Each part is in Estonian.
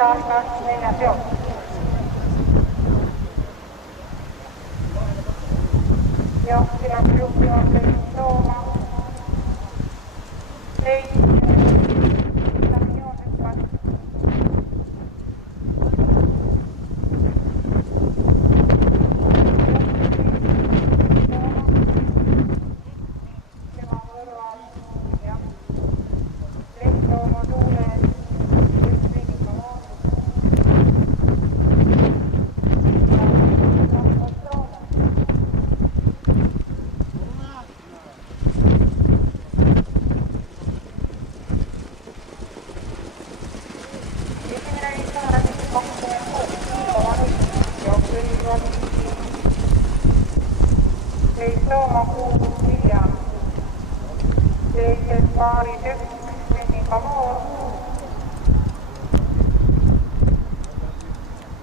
algas neljas jook. Johti läks juhtivalt Sooma. Sooma 6 Viljan. Teises paaris 1 Vinniga Moor.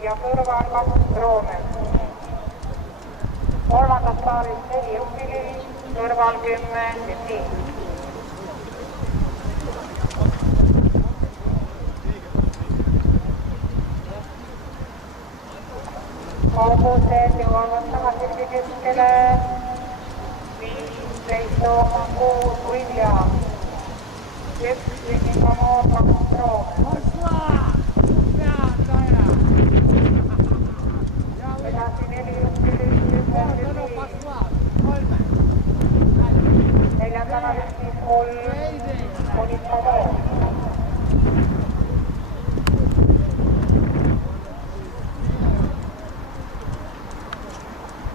Ja kõrval 2 Roomen. Kolmandas paaris 4 Ukkilivi, kõrval 10 Vinni. Kaugused jõuavad tagasi keskele. 15 Sooma 6 Viljan. 1 Vinniga Moor 2 Roomen. Edasi 4 Ukkilivi, 10 Vinni. Neljandana 3 Vinniga Moor.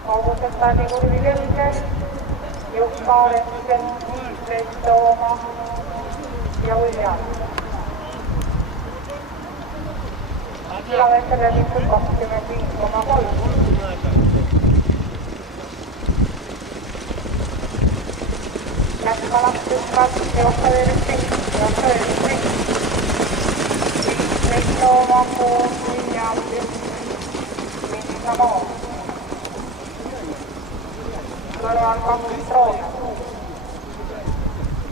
Kaugused Talli kurvi kelgel. Juhkaaren 15 Sooma ja Viljan. Kilomeetrile liikus 25,3. Lätkalaks lükkas Johkaveerist 15 Sooma 6 Viljan 1 Vinniga Moor. Kõrval 2 Roomen.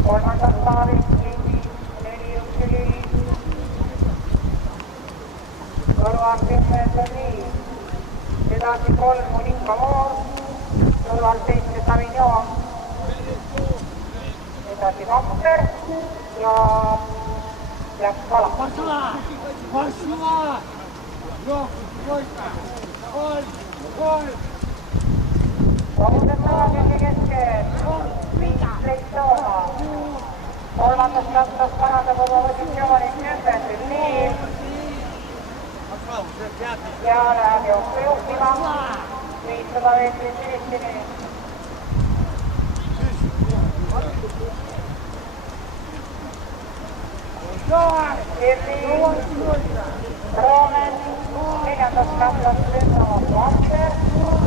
Kolmandas paaris 4 Ukkilivi. Kõrval 10 Vinni. Edasi 3 Vinniga Moor. Kõrval 7 Savignon. Edasi Kapter ja läks kala. Kaugused tagasi keskel. 15 Sooma. Kolmandas rattas parandab oma positsiooni 10 Vinni. Ja läheb jooksu juhtima. 500 meetrit Filistini. Roomen. Neljandas rattas lündab Kapter.